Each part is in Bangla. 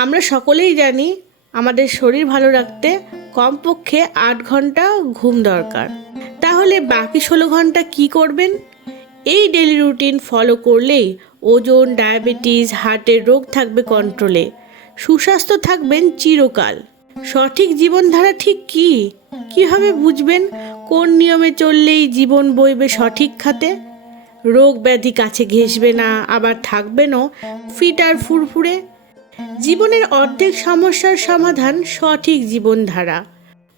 আমরা সকলেই জানি আমাদের শরীর ভালো রাখতে কমপক্ষে আট ঘণ্টা ঘুম দরকার। তাহলে বাকি ষোলো ঘণ্টা কি করবেন? এই ডেলি রুটিন ফলো করলেই ওজন ডায়াবেটিস হার্টের রোগ থাকবে কন্ট্রোলে সুস্বাস্থ্য থাকবেন চিরকাল। সঠিক জীবনধারা ঠিক কি? কীভাবে বুঝবেন কোন নিয়মে চললেই জীবন বইবে সঠিক খাতে? রোগ ব্যাধি কাছে ঘেসবে না, আবার থাকবেনও ফিট আর ফুরফুরে। জীবনের অর্ধেক সমস্যার সমাধান সঠিক জীবনধারা।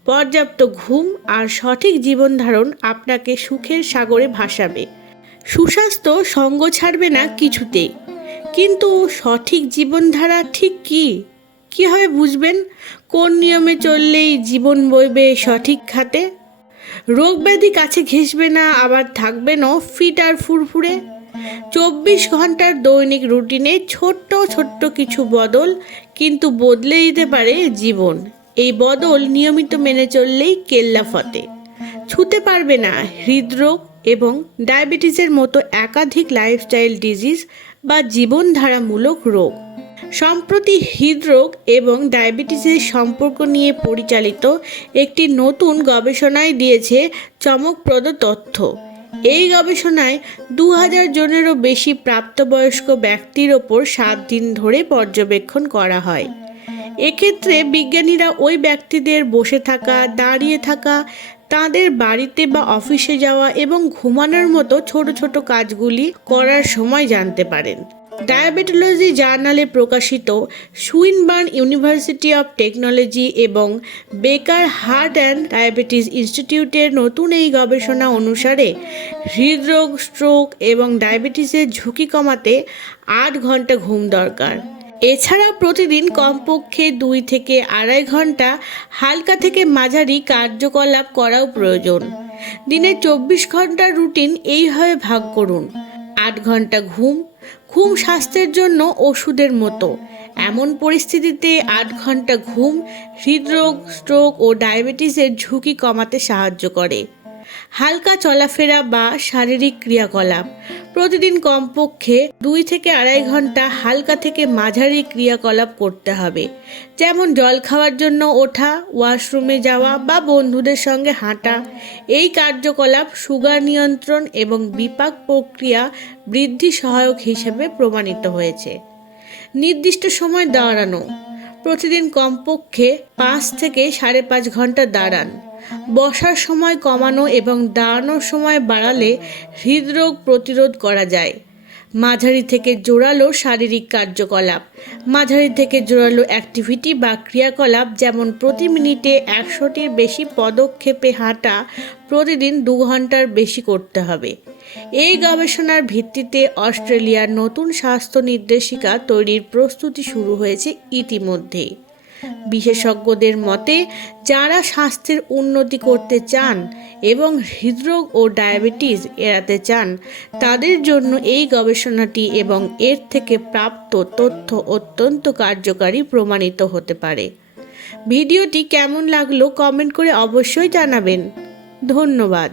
পর্যাপ্ত ঘুম আর সঠিক জীবনধারণ আপনাকে সুখের সাগরে ভাসাবে। সুস্বাস্থ্য সঙ্গ ছাড়বে না কিছুতেই কিন্তু সঠিক জীবনধারা ঠিক কি? কীভাবে বুঝবেন? কোন নিয়মে চললেই জীবন বইবে সঠিক খাতে? রোগ ব্যাধি কাছে ঘেসবে না, আবার থাকবেনও ফিট আর ফুরফুরে? চব্বিশ ঘণ্টার দৈনিক রুটিনে ছোট্ট ছোট্ট কিছু বদল কিন্তু বদলে দিতে পারে জীবন। এই বদল নিয়মিত মেনে চললেই কেল্লা ফতে। ছুতে পারবে না হৃদরোগ এবং ডায়াবেটিসের মতো একাধিক লাইফস্টাইল ডিজিজ বা জীবনধারামূলক রোগ। সম্প্রতি হৃদরোগ এবং ডায়াবেটিসের সম্পর্ক নিয়ে পরিচালিত একটি নতুন গবেষণায় দিয়েছে চমকপ্রদ তথ্য। এই গবেষণায় দু হাজার জনেরও বেশি প্রাপ্তবয়স্ক ব্যক্তির ওপর সাত দিন ধরে পর্যবেক্ষণ করা হয়। এক্ষেত্রে বিজ্ঞানীরা ওই ব্যক্তিদের বসে থাকা, দাঁড়িয়ে থাকা, তাদের বাড়িতে বা অফিসে যাওয়া এবং ঘুমানোর মতো ছোট ছোট কাজগুলি করার সময় জানতে পারেন। ডায়াবেটোলজি জার্নালে প্রকাশিত সুইনবার্ন ইউনিভার্সিটি অফ টেকনোলজি এবং বেকার হার্ট অ্যান্ড ডায়াবেটিস ইনস্টিটিউটের নতুন এই গবেষণা অনুসারে হৃদরোগ, স্ট্রোক এবং ডায়াবেটিসের ঝুঁকি কমাতে আট ঘণ্টা ঘুম দরকার। এছাড়া প্রতিদিন কমপক্ষে দুই থেকে আড়াই ঘণ্টা হালকা থেকে মাঝারি কার্যকলাপ করাও প্রয়োজন। দিনে চব্বিশ ঘণ্টার রুটিন এইভাবে ভাগ করুন। আট ঘণ্টা ঘুম ঘুম স্বাস্থ্যের জন্য ওষুধের মতো। এমন পরিস্থিতিতে আট ঘণ্টা ঘুম, হৃদরোগ স্ট্রোক ও ডায়াবেটিসের ঝুঁকি কমাতে সাহায্য করে। হালকা চলাফেরা বা শারীরিক ক্রিয়াকলাপ। প্রতিদিন কমপক্ষে দুই থেকে আড়াই ঘণ্টা হালকা থেকে মাঝারি ক্রিয়াকলাপ করতে হবে। যেমন জল খাওয়ার জন্য ওঠা, ওয়াশরুমে যাওয়া বা বন্ধুদের সঙ্গে হাঁটা। এই কার্যকলাপ সুগার নিয়ন্ত্রণ এবং বিপাক প্রক্রিয়া বৃদ্ধি সহায়ক হিসেবে প্রমাণিত হয়েছে। নির্দিষ্ট সময় দাঁড়ানো। প্রতিদিন কমপক্ষে পাঁচ থেকে সাড়ে পাঁচ ঘণ্টা দাঁড়ান। বসার সময় কমানো এবং দাঁড়ানোর সময় বাড়ালে হৃদরোগ প্রতিরোধ করা যায়। মাঝারি থেকে জোরালো শারীরিক কার্যকলাপ। মাঝারি থেকে জোরালো অ্যাক্টিভিটি বা ক্রিয়াকলাপ যেমন প্রতি মিনিটে একশোটির বেশি পদক্ষেপে হাঁটা প্রতিদিন দু ঘণ্টার বেশি করতে হবে। এই গবেষণার ভিত্তিতে অস্ট্রেলিয়ার নতুন স্বাস্থ্য নির্দেশিকা তৈরির প্রস্তুতি শুরু হয়েছে ইতিমধ্যে। বিশেষজ্ঞদের মতে, যারা স্বাস্থ্যের উন্নতি করতে চান এবং হৃদরোগ ও ডায়াবেটিস এড়াতে চান, তাদের জন্য এই গবেষণাটি এবং এর থেকে প্রাপ্ত তথ্য অত্যন্ত কার্যকারী প্রমাণিত হতে পারে। ভিডিওটি কেমন লাগল কমেন্ট করে অবশ্যই জানাবেন। ধন্যবাদ।